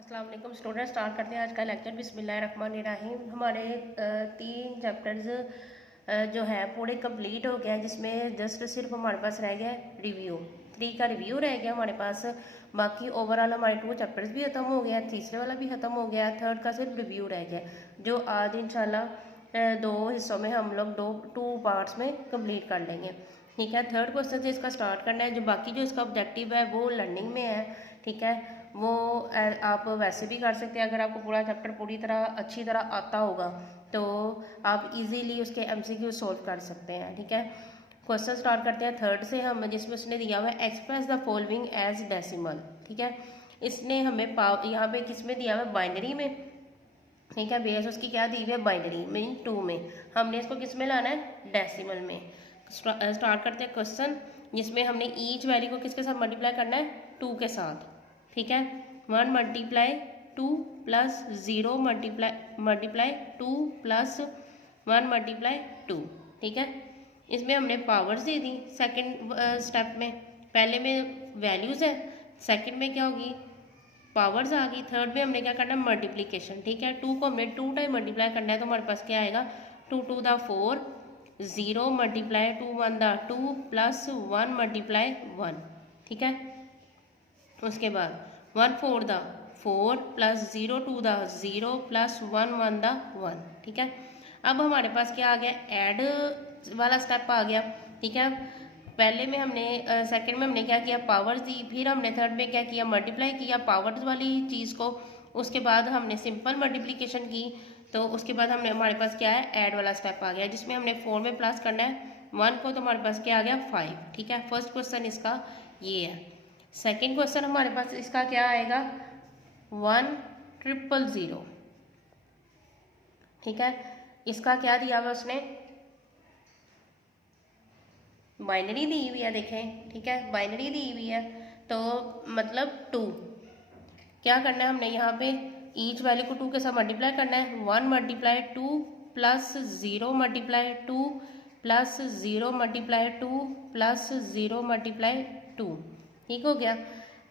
अस्सलाम वालेकुम student. Start करते हैं आज का लेक्चर। बिस्मिल्लाहिर्रहमानिर्रहीम। हमारे 3 चैप्टर्स जो है पूरे कंप्लीट हो गए हैं, जिसमें जस्ट सिर्फ हमारे पास रह गया रिव्यू। 3 का रिव्यू रह गया हमारे पास। बाकी ओवरऑल हमारे 2 चैप्टर्स भी खत्म हो गया, तीसरे वाला भी खत्म हो गया, थर्ड का सिर्फ रिव्यू रह गया, जो आज इंशाल्लाह 2 हिस्सों में हम लोग 2 पार्ट्स में कंप्लीट कर लेंगे। ठीक है, थर्ड क्वेश्चन से इसका स्टार्ट करना है। जो बाकी जो इसका ऑब्जेक्टिव है वो लर्निंग में है। ठीक है, वो आप वैसे भी कर सकते हैं। अगर आपको पूरा चैप्टर पूरी तरह अच्छी तरह आता होगा तो आप इजीली उसके एमसीक्यू सॉल्व कर सकते हैं। ठीक है, क्वेश्चन स्टार्ट करते हैं थर्ड से हम, जिसमें उसने दिया हुआ है express the following as decimal. ठीक है, इसने हमें यहाँ पे किस में दिया हुआ है, बाइनरी में। ठीक है, बेस उसकी क्या दी हुई है, बाइनरी मीन 2 में। हमने इसको किस में लाना है, डेसिमल में। स्टार्ट करते हैं क्वेश्चन, जिसमें हमने ईच वैल्यू को किसके साथ मल्टीप्लाई करना है, 2 के साथ। ठीक है, 1 multiply 2 plus 0 multiply 2 plus 1 multiply 2। ठीक है, इसमें हमने powers they the second step में। पहले में वैल्यूज़ है, सेकंड में क्या होगी, पावर्स आ गई। थर्ड में हमने क्या करना है, मल्टीप्लिकेशन। ठीक है, 2 को हमने 2 टाइम मल्टीप्लाई करना है, तो हमारे पास क्या आएगा, 2 to the 4, 0 multiply 2 1 the 2 plus 1 multiply 1। ठीक है, उसके बाद 1 4 the 4 plus 0 2 the 0 plus 1 1 the 1। ठीक है, अब हमारे पास क्या आ गया, ऐड वाला स्टेप आ गया। ठीक है, पहले में हमने सेकंड में हमने क्या किया, पावर्स दी, फिर हमने थर्ड में क्या किया, मल्टीप्लाई किया पावर्स वाली चीज़ को। उसके बाद हमने सिंपल मल्टीप्लिकेशन की, तो उसके बाद हमने हमारे पास क्या है, ऐड वाला स्टेप आ गया, जिसमें हमने 4 में प्लस करना है 1 को, तो हमारे पास क्या आ गया, 5। ठीक है, फर्स्ट क्वेश्चन इसका ये है। सेकेंड क्वेश्चन हमारे पास इसका क्या आएगा, 1 ट्रिपल 0। ठीक है, इसका क्या दिया हुआ उसने, बाइनरी दी हुई है, देखें। ठीक है, बाइनरी दी हुई है, तो मतलब 2। क्या करना है हमने यहाँ पे, ईच वैल्यू को 2 के साथ मल्टीप्लाई करना है। 1 multiply 2 plus 0 multiply 2 plus 0 multiply 2 plus 0 multiply 2। ठीक हो गया,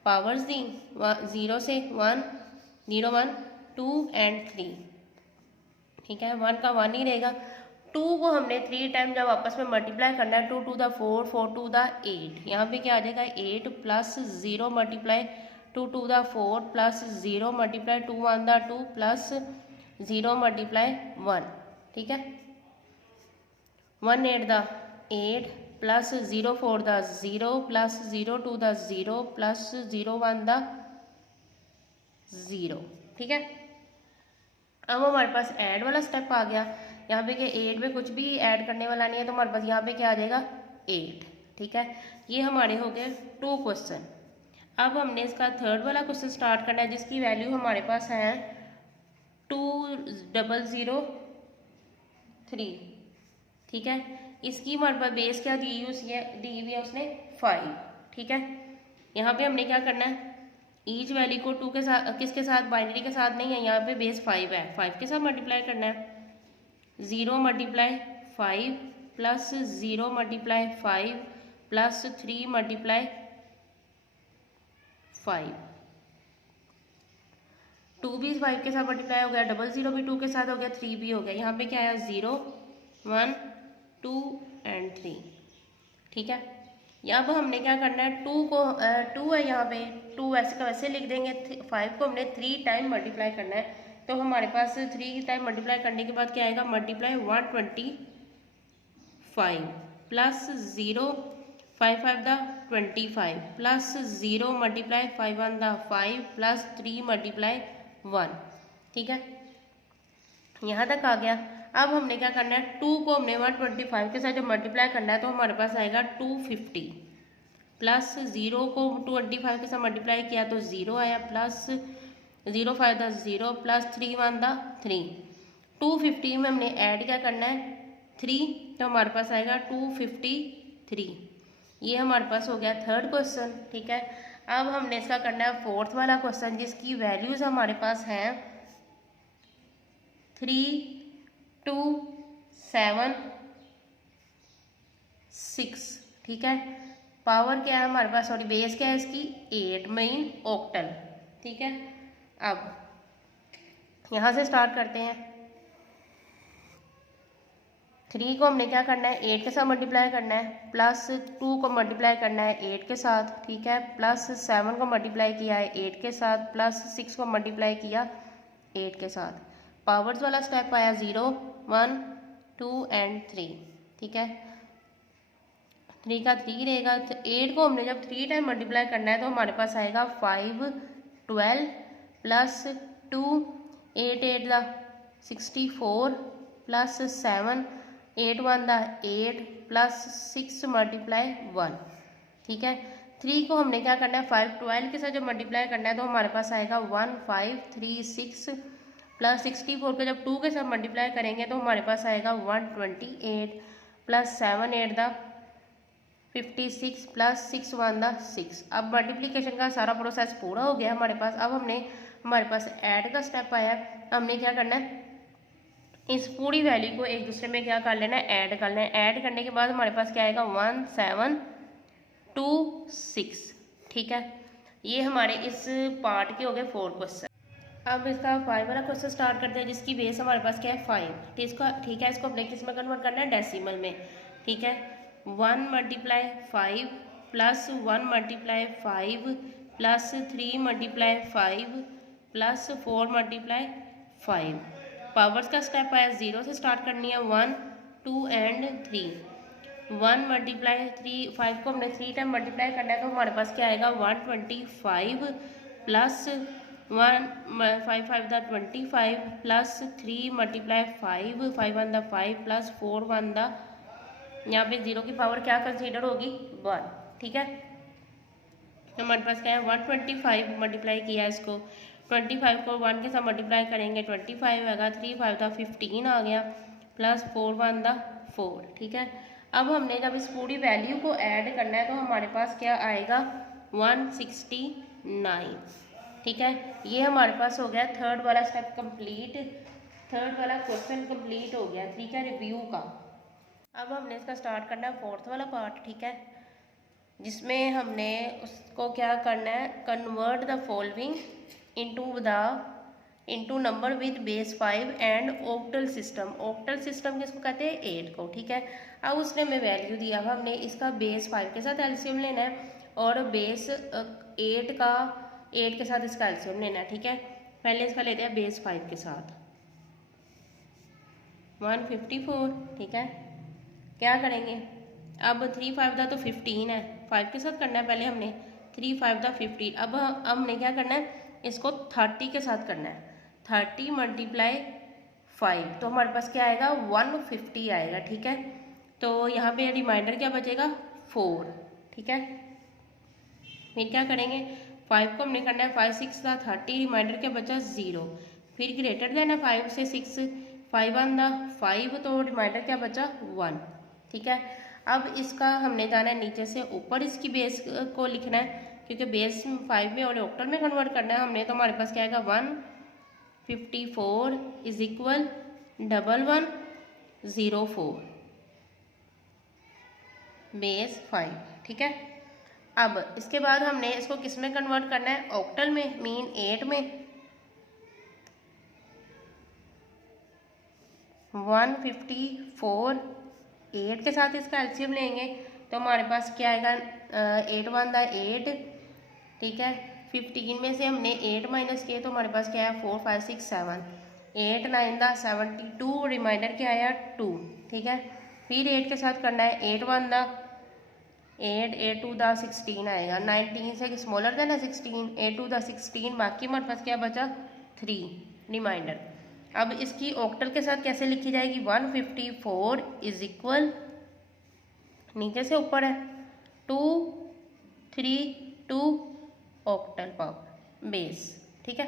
पावर्स दी 0 से 1, 0 1 2 एंड 3। ठीक है, 1 का 1 ही रहेगा। 2 को हमने 3 टाइम जब आपस में मल्टीप्लाई करना है, 2 टू द 4, 4 टू द 8। यहाँ पे क्या आ जाएगा, 8 plus 0 multiply 2 to the 4 plus 0 multiply 2 1 the 2 plus 0 multiply 1। ठीक है, 1 8 the 8 plus 0 4 the 0 plus 0 2 the 0 plus 0 1 the 0। ठीक है, अब हमारे पास ऐड वाला स्टेप आ गया। यहाँ पे कि 8 में कुछ भी ऐड करने वाला नहीं है, तो हमारे पास यहाँ पे क्या आ जाएगा, 8। ठीक है, ये हमारे हो गए 2 क्वेश्चन। अब हमने इसका थर्ड वाला क्वेश्चन स्टार्ट करना है, जिसकी वैल्यू हमारे पास है 2003। ठीक है, इसकी हमारे पास बेस क्या दी हुई है उसने, 5। ठीक है, यहाँ पे हमने क्या करना है, ईच वैल्यू को 2 के साथ, किसके साथ, बाइनरी के साथ नहीं है, यहाँ पे बेस 5 है, 5 के साथ मल्टीप्लाई करना है। 0 multiply 5 plus 0 multiply 5 plus 3 multiply 5। 2 भी 5 के साथ मल्टीप्लाई हो गया, 00 भी 2 के साथ हो गया, 3 भी हो गया। यहाँ पे क्या है, 0 1 2 एंड 3। ठीक है, अब हमने क्या करना है, 2 को 2 है यहाँ पे, 2 वैसे का वैसे लिख देंगे। 5 को हमने 3 टाइम मल्टीप्लाई करना है, तो हमारे पास 3 टाइम मल्टीप्लाई करने के बाद क्या आएगा, multiply 125 plus 0 5 5 the 25 plus 0 multiply 5 1 the 5 plus 3 multiply 1। ठीक है, यहाँ तक आ गया। अब हमने क्या करना है, 2 को हमने 125 के साथ जब मल्टीप्लाई करना है, तो हमारे पास आएगा 250 प्लस 0 को 25 के साथ मल्टीप्लाई किया तो 0 आया, प्लस 0 5 द 0 प्लस 3 1 द 3। 250 में हमने ऐड क्या करना है, 3, तो हमारे पास आएगा 253। ये हमारे पास हो गया थर्ड क्वेश्चन। ठीक है, अब हमने इसका करना है फोर्थ वाला क्वेश्चन, जिसकी वैल्यूज हमारे पास हैं 3 2 7 6। ठीक है, पावर क्या है हमारे पास, सॉरी बेस क्या है इसकी, 8 मेन ऑक्टल। ठीक है, अब यहाँ से स्टार्ट करते हैं। 3 को हमने क्या करना है, 8 के साथ मल्टीप्लाई करना है, प्लस 2 को मल्टीप्लाई करना है 8 के साथ, ठीक है, प्लस 7 को मल्टीप्लाई किया है 8 के साथ, प्लस 6 को मल्टीप्लाई किया 8 के साथ। पावर्स वाला स्टेप आया 0, 1, 2 एंड 3, ठीक है। 3 का 3 रहेगा। 8 को हमने जब 3 टाइम मल्टीप्लाई करना है तो हमारे पास आएगा 5, 12 प्लस 2, 8 8 दा 64 प्लस 7, 8 1 दा 8 प्लस 6 मल्टीप्लाई 1, ठीक है। 3 को हमने क्या करना है, 5 12 के साथ जब मल्टीप्लाई करना है तो हमारे पास आएगा 1 5 3 6 प्लस 64 को जब 2 के साथ मल्टीप्लाई करेंगे तो हमारे पास आएगा 128 प्लस 7 8 दा 56 प्लस 6 1 दा 6। अब मल्टीप्लिकेशन का सारा प्रोसेस पूरा हो गया हमारे पास। अब हमारे पास ऐड का स्टेप आया है। हमने क्या करना है, इस पूरी वैल्यू को एक दूसरे में क्या कर लेना है, ऐड कर लेना है। ऐड करने के बाद हमारे पास क्या आएगा 1 7 2 6, ठीक है। ये हमारे इस पार्ट के हो गए 4 क्वेश्चन। अब इसका 5 वाला क्वेश्चन स्टार्ट करते हैं जिसकी बेस हमारे पास क्या है 5, ठीक है। इसको अपने किस में कन्वर्ट करना है, डेसिमल में, ठीक है। 1 multiply 5 plus 1 multiply 5 plus 3 multiply 5 plus 4 multiply 5। Powers का स्टेप आया 0 से स्टार्ट करनी है, 1 2 एंड 3। 1 मल्टीप्लाई 3, 5 को हमने 3 टाइम मल्टीप्लाई करना है तो हमारे पास क्या आएगा 125 प्लस 1 5 5 दा 25 प्लस 3 मल्टीप्लाई 5 5 1 दा 5 प्लस 4 1 दा, यहाँ पे 0 की पावर क्या कंसीडर होगी 1, ठीक है। तो हमारे पास क्या है 125 मल्टीप्लाई किया इसको, 25 को 1 के साथ मल्टीप्लाई करेंगे 25 आएगा, 3 5 दा 15 आ गया, प्लस 4 1 दा 4, ठीक है। अब हमने जब इस पूरी वैल्यू को ऐड करना है तो हमारे पास क्या आएगा 169, ठीक है। ये हमारे पास हो गया थर्ड वाला स्टेप कंप्लीट, थर्ड वाला क्वेश्चन कंप्लीट हो गया, ठीक है, रिव्यू का। अब हमने इसका स्टार्ट करना है फोर्थ वाला पार्ट, ठीक है, जिसमें हमने उसको क्या करना है, convert the following into number with base 5 and octal system. Octal system किसको कहते हैं, 8 को, ठीक है। अब उसने हमें वैल्यू दिया, हमने इसका बेस 5 के साथ एलसीएम लेना है और बेस 8 के साथ इसका एलसीएम लेना है, ठीक है। पहले इसका लेते हैं बेस 5 के साथ 154, ठीक है। क्या करेंगे, अब 3 5 दा तो 15 है, 5 के साथ करना है पहले हमने, 3 5 दा 15। अब हमने क्या करना है, इसको 30 के साथ करना है, 30 मल्टीप्लाई 5 तो हमारे पास क्या आएगा 150 आएगा, ठीक है। तो यहाँ पे रिमाइंडर क्या बचेगा 4, ठीक है। फिर क्या करेंगे, 5 को हमने करना है 5 6 दा 30, रिमाइंडर क्या बचा 0, फिर ग्रेटर देन है 5 से 6, 5 1 दा 5 तो रिमाइंडर क्या बचा 1, ठीक है। अब इसका हमने जाना है नीचे से ऊपर, इसकी बेस को लिखना है क्योंकि बेस 5 में और ऑक्टल में कन्वर्ट करना है हमने। तो हमारे पास क्या आएगा 154 इज इक्वल 1104 बेस 5, ठीक है। अब इसके बाद हमने इसको किस में कन्वर्ट करना है, ऑक्टल में, मीन 8 में। 154 8 के साथ इसका एलसीएम लेंगे तो हमारे पास क्या आएगा 8 1 दा 8, ठीक है। 15 में से हमने 8 माइनस किए तो हमारे पास क्या है 4 5 6 7, 8 9 दा 72, रिमाइंडर क्या आया 2, ठीक है। फिर 8 के साथ करना है 8 1 दा 8 8 2 दा 16 आएगा, 19 से स्मॉलर देना 16, 8 2 दा 16, बाकी हमारे पास क्या बचा 3 रिमाइंडर। अब इसकी ऑक्टल के साथ कैसे लिखी जाएगी, 154 इज इक्वल, नीचे से ऊपर है 2 3 2 ऑक्टल पावर बेस, ठीक है।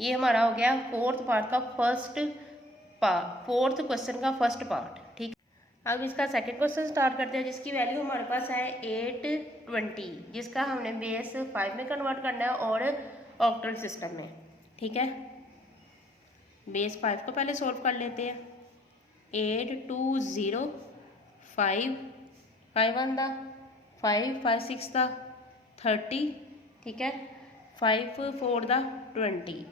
ये हमारा हो गया फोर्थ पार्ट का फोर्थ क्वेश्चन का फर्स्ट पार्ट, ठीक। अब इसका सेकंड क्वेश्चन स्टार्ट करते हैं जिसकी वैल्यू हमारे पास है 820, जिसका हमने बेस 5 में कन्वर्ट करना है और ऑक्टल सिस्टम में, ठीक है। बेस 5 को पहले सॉल्व कर लेते हैं, 8 2 0 5 5 1 दा 5 5 6 दा 30, ठीक है, 5 4 दा 20,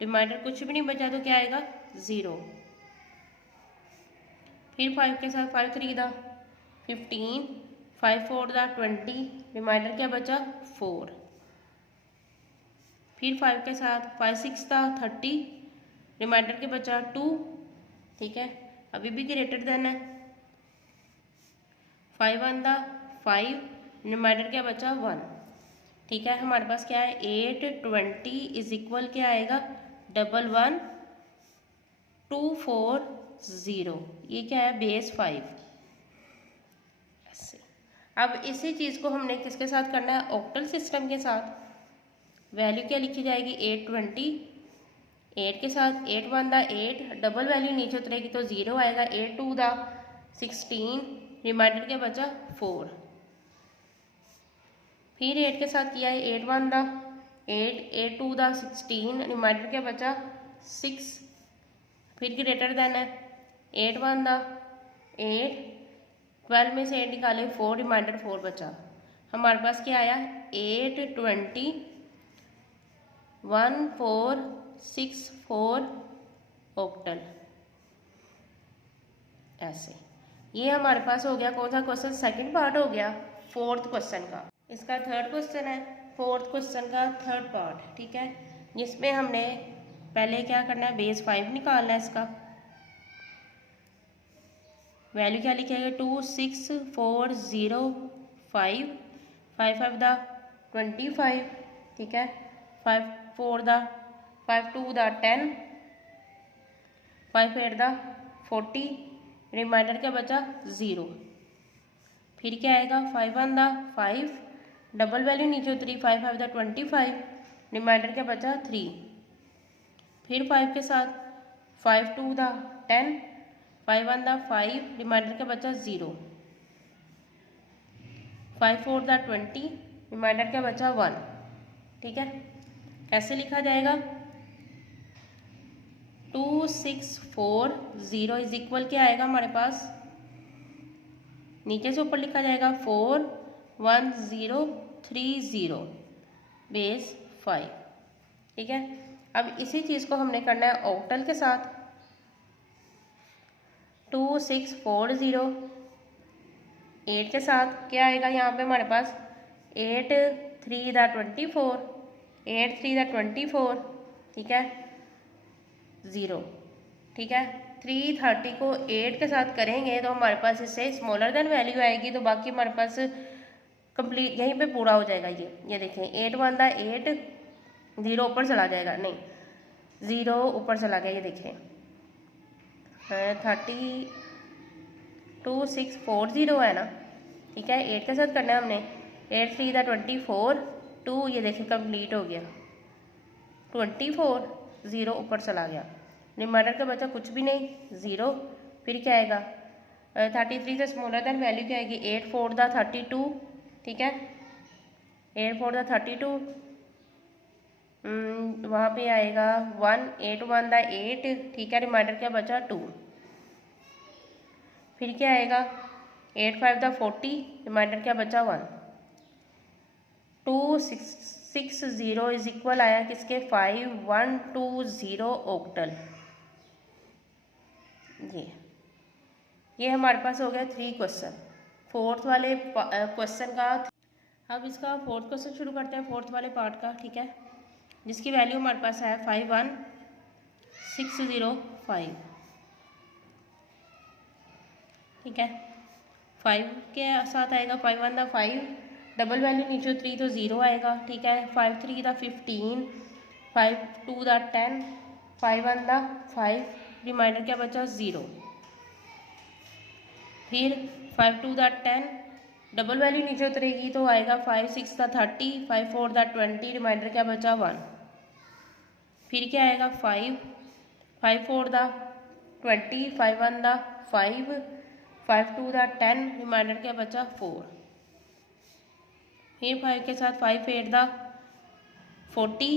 रिमाइंडर कुछ भी नहीं बचा तो क्या आएगा 0। फिर 5 के साथ 5 3 दा 15, 5 4 दा 20, रिमाइंडर क्या बचा 4। फिर 5 के साथ 5 6 दा 30, रिमाइंडर के बचा 2, ठीक है, अभी भी ग्रेटर देन है। 5 1 दा 5, रिमाइंडर क्या बचा 1, ठीक है। हमारे पास क्या है 8 20 इज इक्वल क्या आएगा 1 1 2 4 0, ये क्या है बेस 5। ऐसे अब इसी चीज़ को हमने किसके साथ करना है, ऑक्टल सिस्टम के साथ। वैल्यू क्या लिखी जाएगी 8 20, 8 के साथ 8 1 दा 8, डबल वैल्यू नीचे उतरेगी तो 0 आएगा। 8 2 दा 16, रिमाइंडर क्या बचा 4। फिर 8 के साथ किया है 8 1 दा 8, 8 2 दा 16, रिमाइंडर क्या बचा 6। फिर ग्रेटर देन है 8 1 दा 8, 12 में से 8 निकाले 4, रिमाइंडर 4 बचा। हमारे पास क्या आया 8 20 1 4 6 4 ऑक्टल। ऐसे ये हमारे पास हो गया कौन सा क्वेश्चन, सेकंड पार्ट हो गया फोर्थ क्वेश्चन का। इसका थर्ड क्वेश्चन है फोर्थ क्वेश्चन का थर्ड पार्ट, ठीक है, जिसमें हमने पहले क्या करना है बेस 5 निकालना है। इसका वैल्यू क्या लिखेगा 2 6 4 0 5, 5 5 दा 25, ठीक है, 5 4 दा 5 2 दा 10, 5 8 दा 40, रिमाइंडर क्या बचा 0। फिर क्या आएगा 5 1 दा 5, डबल वैल्यू नीचे उतरी 5 5 दा 25, रिमाइंडर क्या बचा 3। फिर 5 के साथ 5 2 दा 10, 5 1 दा 5, रिमाइंडर क्या बचा 0। 5 4 दा 20, रिमाइंडर क्या बचा 1, ठीक है। ऐसे लिखा जाएगा 2 6 4 0 इज इक्वल क्या आएगा हमारे पास, नीचे से ऊपर लिखा जाएगा 4 1 0 3 0 बेस 5, ठीक है। अब इसी चीज़ को हमने करना है ऑक्टल के साथ। 2 6 4 0, 8 के साथ क्या आएगा यहाँ पे हमारे पास 8 3 दा 24, 8 3 दा 24, ठीक है 0, ठीक है। 330 को 8 के साथ करेंगे तो हमारे पास इससे स्मॉलर देन वैल्यू आएगी, तो बाकी हमारे पास कंप्लीट यहीं पे पूरा हो जाएगा। ये देखें 8 1 दा 8, 0 ऊपर चला जाएगा, नहीं 0 ऊपर चला गया, ये देखें 32 6 4 0 है ना, ठीक है। 8 के साथ करना है हमने 8 3 दा 24, 2 ये देखें कंप्लीट हो गया 24, 0 ऊपर चला गया, रिमाइंडर का बचा कुछ भी नहीं 0। फिर क्या आएगा 33 से स्मॉलर देन वैल्यू क्या आएगी 8 4 दा 32, ठीक है 8 4 दा 32, वहाँ पे आएगा 1 8 1 दा 8, ठीक है, रिमाइंडर क्या बचा 2। फिर क्या आएगा 8 5 दा 40, रिमाइंडर क्या बचा 1। 2 6 0 इज इक्वल आया किसके 5 1 2 0 ऑक्टल। ये हमारे पास हो गया 3 क्वेश्चन फोर्थ वाले क्वेश्चन का। अब इसका फोर्थ क्वेश्चन शुरू करते हैं फोर्थ वाले पार्ट का, ठीक है, जिसकी वैल्यू हमारे पास है 5 1 6 0 5, ठीक है। 5 के साथ आएगा 5 1 दा 5, डबल वैल्यू नीचे उतरी तो 0 आएगा, ठीक है। 5 3 दा 15, 5 2 दा 10, 5 1 दा 5, रिमाइंडर क्या बचा 0। फिर 5 2 दा 10, डबल वैल्यू नीचे उतरेगी तो आएगा 5 6 दा 30, 5 4 दा 20, रिमाइंडर क्या बचा 1। फिर क्या आएगा 5 5 4 दा 20, 5 1 दा 5, 5 2 दा 10, रिमाइंडर क्या बचा 4। फिर 5 के साथ 5 8 दा 40,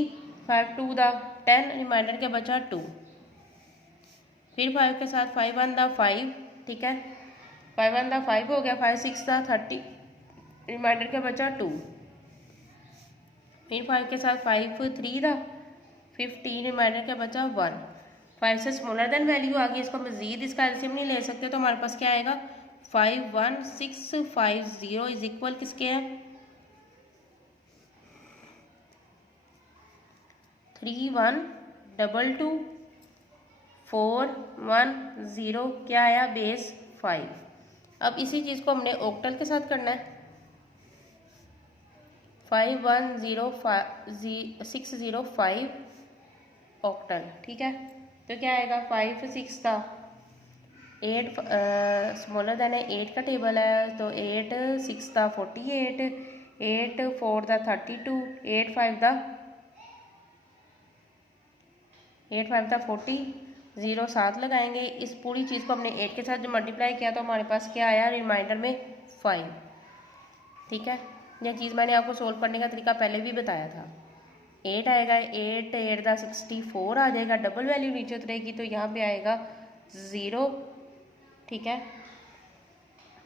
5 2 दा 10, रिमाइंडर क्या बचा 2। फिर 5 के साथ 5 1 दा 5, ठीक है, 5 1 दा 5 हो गया, 5 6 दा 30, रिमाइंडर क्या बचा 2। फिर 5 के साथ 5 3 दा 15 रिमाइंडर क्या बचा 1। 5 से स्मॉलर देन वैल्यू आ गई, इसको मजीद इसका एलसीएम नहीं ले सकते, तो हमारे पास क्या आएगा 51650 इज इक्वल किसके है 3122410 क्या आया बेस 5। अब इसी चीज़ को हमने ऑक्टल के साथ करना है। 5105605 ऑक्टल, ठीक है। तो क्या आएगा 5 6 का 8 स्मॉलर देन है 8 का टेबल है, तो 8 6 का 48, 8 4 का 32, 8 5 का 40, 0 साथ लगाएंगे। इस पूरी चीज़ को हमने 8 के साथ जो मल्टीप्लाई किया तो हमारे पास क्या आया रिमाइंडर में 5, ठीक है। यह चीज़ मैंने आपको सोल्व करने का तरीका पहले भी बताया था। 8 आएगा, 8 8 का 64 आ जाएगा, डबल वैल्यू नीचे उतरेगी तो यहाँ पे आएगा 0, ठीक है।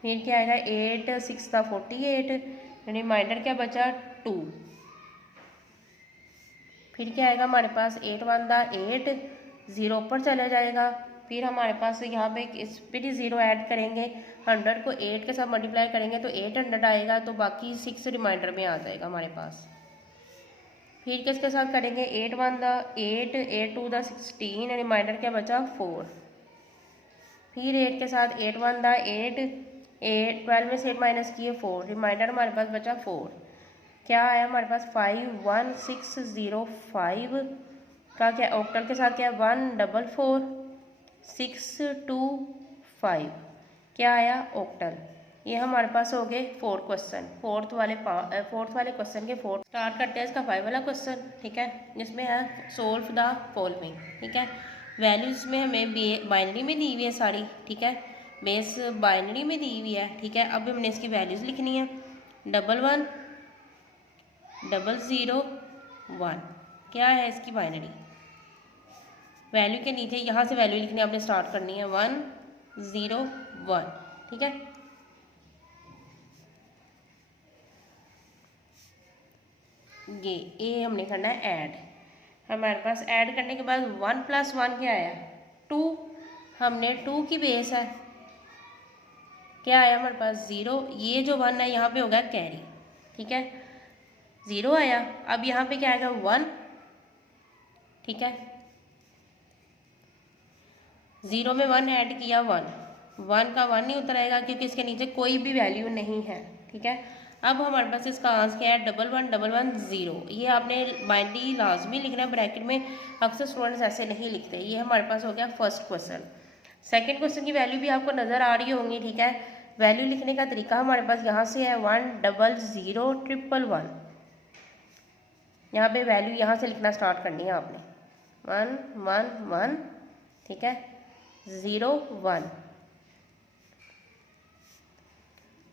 फिर क्या आएगा 8 6 का 48, रिमाइंडर क्या बचा 2। फिर क्या आएगा हमारे पास 8 1 का 8, 0 पर चला जाएगा। फिर हमारे पास यहाँ पे इस फिर 0 ऐड करेंगे, 100 को 8 के साथ मल्टीप्लाई करेंगे तो 800 आएगा, तो बाकी 6 रिमाइंडर में आ जाएगा हमारे पास। फिर किसके साथ करेंगे 8 1 का 8, 8 2 का 16, रिमाइंडर क्या बचा 4। फिर 8 के साथ 8 1 का 8, 12 में से 8 माइनस किए 4, रिमाइंडर हमारे पास बचा 4। क्या आया हमारे पास 51605 का क्या ऑक्टल के साथ क्या 144625 क्या आया ऑक्टल। ये हमारे पास हो गए 4 क्वेश्चन। फोर्थ वाले क्वेश्चन के 4 स्टार्ट करते हैं इसका 5 वाला क्वेश्चन, ठीक है, जिसमें है सोल्व द फॉलोइंग, ठीक है। वैल्यूज में हमें बाइनरी में दी हुई है सारी, ठीक है, बेस बाइनरी में दी हुई है, ठीक है। अब हमने इसकी वैल्यूज लिखनी है 11 00 1 क्या है इसकी बाइनरी। वैल्यू के नीचे यहाँ से वैल्यू लिखनी आपने स्टार्ट करनी है 1 0 1, ठीक है। ये हमने करना है ऐड। हमारे पास ऐड करने के बाद 1 + 1 क्या आया 2, हमने 2 की बेस है, क्या आया हमारे पास 0, ये जो 1 है यहाँ पे होगा कैरी, ठीक है, 0 आया। अब यहाँ पे क्या आएगा 1, ठीक है, 0 में 1 ऐड किया 1 का 1 नहीं उतर आएगा क्योंकि इसके नीचे कोई भी वैल्यू नहीं है, ठीक है। अब हमारे पास इसका आंसर क्या है 11 11 0। ये आपने बाइनरी लाजमी लिखना है ब्रैकेट में, अक्सर स्टूडेंट्स ऐसे नहीं लिखते। ये हमारे पास हो गया फर्स्ट क्वेश्चन। सेकंड क्वेश्चन की वैल्यू भी आपको नज़र आ रही होंगी, ठीक है। वैल्यू लिखने का तरीका हमारे पास यहाँ से है 100 यहाँ पे वैल्यू यहाँ से लिखना स्टार्ट करनी है आपने 1 1 1, ठीक है, 0 1,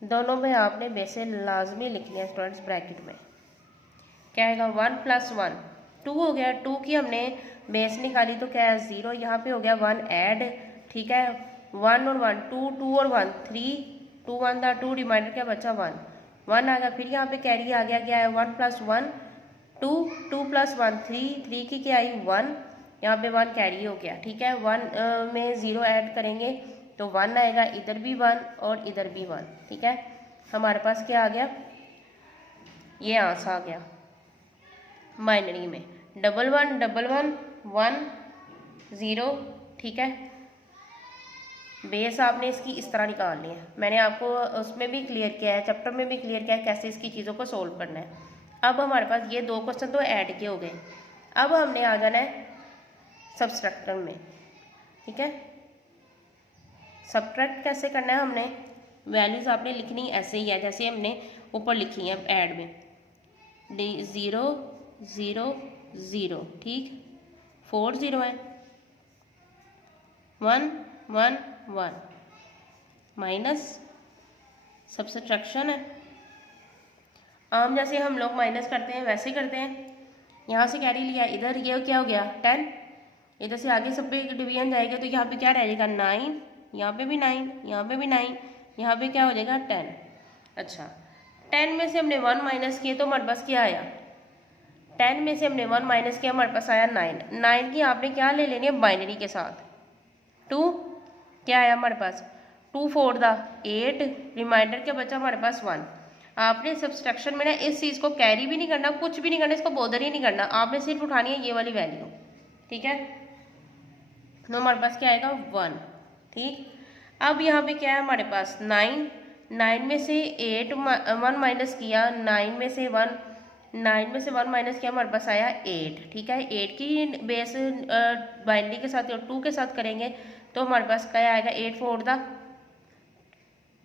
दोनों में आपने बेसे लाजमी लिखनी है स्टूडेंट्स ब्रैकेट में। क्या आएगा 1 + 1 2 हो गया, 2 की हमने बेस निकाली तो क्या है 0, यहाँ पे हो गया 1 ऐड, ठीक है, 1 और 1 2 2 और 1 3, 2 1 था 2, रिमाइंडर क्या बचा 1 1 आ गया। फिर यहाँ पे कैरी आ गया, क्या है 1 + 1 2, 2 + 1 3, 3 की क्या आई 1, यहाँ पे 1 कैरी हो गया, ठीक है। 1 में 0 ऐड करेंगे तो 1 आएगा, इधर भी 1 और इधर भी 1, ठीक है। हमारे पास क्या आ गया, ये आंसर आ गया बाइनरी में 11 11 1 0, ठीक है। बेस आपने इसकी इस तरह निकालनी है, मैंने आपको उसमें भी क्लियर किया है, चैप्टर में भी क्लियर किया है कैसे इसकी चीज़ों को सोल्व करना है। अब हमारे पास ये 2 क्वेश्चन तो ऐड के हो गए, अब हमने आ जाना है सब्सट्रैक्टर में, ठीक है। सब्ट्रैक्ट कैसे करना है, हमने वैल्यूज़ आपने लिखनी ऐसे ही है जैसे हमने ऊपर लिखी है ऐड में 0 0 0, ठीक, 4 0 है, 1 1 1 माइनस सब्सट्रैक्शन है। आम जैसे हम लोग माइनस करते हैं वैसे करते हैं, यहाँ से कैरी लिया, इधर ये क्या हो गया 10, इधर से आगे सब पे डिवीजन जाएगा तो यहाँ पे क्या रह जाएगा 9, यहाँ पे भी 9, यहाँ पे भी 9, यहाँ पे क्या हो जाएगा 10। अच्छा 10 में से हमने 1 माइनस किए तो हमारे पास क्या आया 10 में से हमने 1 माइनस किया, हमारे पास आया 9। 9 की आपने क्या ले लेनी है बाइनरी के साथ, 2 क्या आया हमारे पास 2 4 द 8, रिमाइंडर क्या बचा हमारे पास 1। आपने सब्सट्रैक्शन में ना इस चीज़ को कैरी भी नहीं करना, कुछ भी नहीं करना, इसको बॉदर ही नहीं करना, आपने सिर्फ उठानी है ये वाली वैल्यू, ठीक है। तो हमारे पास क्या आएगा 1, ठीक। अब यहाँ पे क्या है हमारे पास 9, 9 में से 1 माइनस किया, 9 में से 1 माइनस किया, हमारे पास आया 8, ठीक है। 8 की बेस बाइनरी के साथ और 2 के साथ करेंगे तो हमारे पास क्या आएगा 8 4 द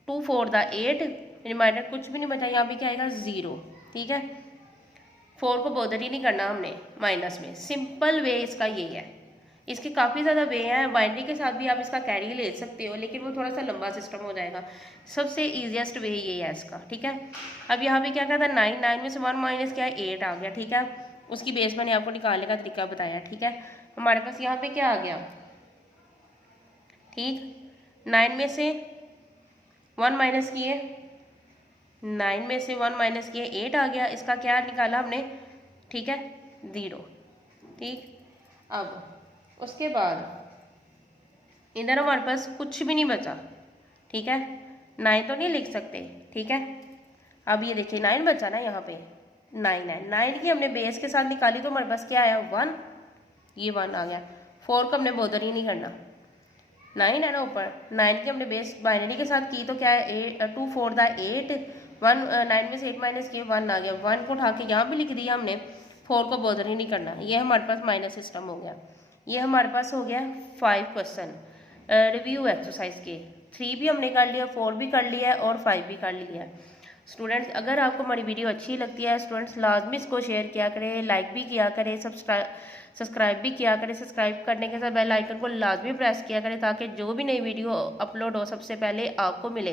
2 4 द 8, रिमाइंडर कुछ भी नहीं बचा, यहाँ पे क्या आएगा 0, ठीक है। 4 को बॉदर ही नहीं करना हमने माइनस में, सिंपल वे इसका ये है। इसके काफ़ी ज़्यादा वे हैं, बाइनरी के साथ भी आप इसका कैरी ले सकते हो, लेकिन वो थोड़ा सा लंबा सिस्टम हो जाएगा। सबसे ईजिएस्ट वे ये है इसका, ठीक है। अब यहाँ पे क्या कहता है 9 में से 1 माइनस क्या है 8 आ गया, ठीक है। उसकी बेस मैंने आपको निकालने का तरीका बताया, ठीक है। हमारे पास यहाँ पे क्या आ गया, ठीक, 9 में से 1 माइनस किए, 9 में से 1 माइनस किए 8 आ गया, इसका क्या निकाला हमने, ठीक है 0, ठीक। अब उसके बाद इधर हमारे पास कुछ भी नहीं बचा, ठीक है, 9 तो नहीं लिख सकते, ठीक है। अब ये देखिए 9 बचा ना, यहाँ पे 9 है, 9 की हमने बेस के साथ निकाली तो हमारे पास क्या आया 1, ये 1 आ गया। 4 को हमने बॉदर ही नहीं करना, 9 है ना ऊपर, 9 की हमने बेस बाइनरी के साथ की तो क्या है 2 4 द 8, 9 में से 8 माइनस किए 1 आ गया, 1 को उठा के यहाँ भी लिख दिया हमने, 4 को बॉदर ही नहीं करना। ये हमारे पास माइनस सिस्टम हो गया। ये हमारे पास हो गया 5 क्वेश्चन रिव्यू एक्सरसाइज के। 3 भी हमने कर लिया, 4 भी कर लिया है और 5 भी कर लिया है। स्टूडेंट्स अगर आपको हमारी वीडियो अच्छी लगती है स्टूडेंट्स लाजमी इसको शेयर किया करें, लाइक भी किया करें, सब्सक्राइब भी किया करें। सब्सक्राइब करने के साथ बेल आइकन को लाजमी प्रेस किया करें ताकि जो भी नई वीडियो अपलोड हो सबसे पहले आपको मिले।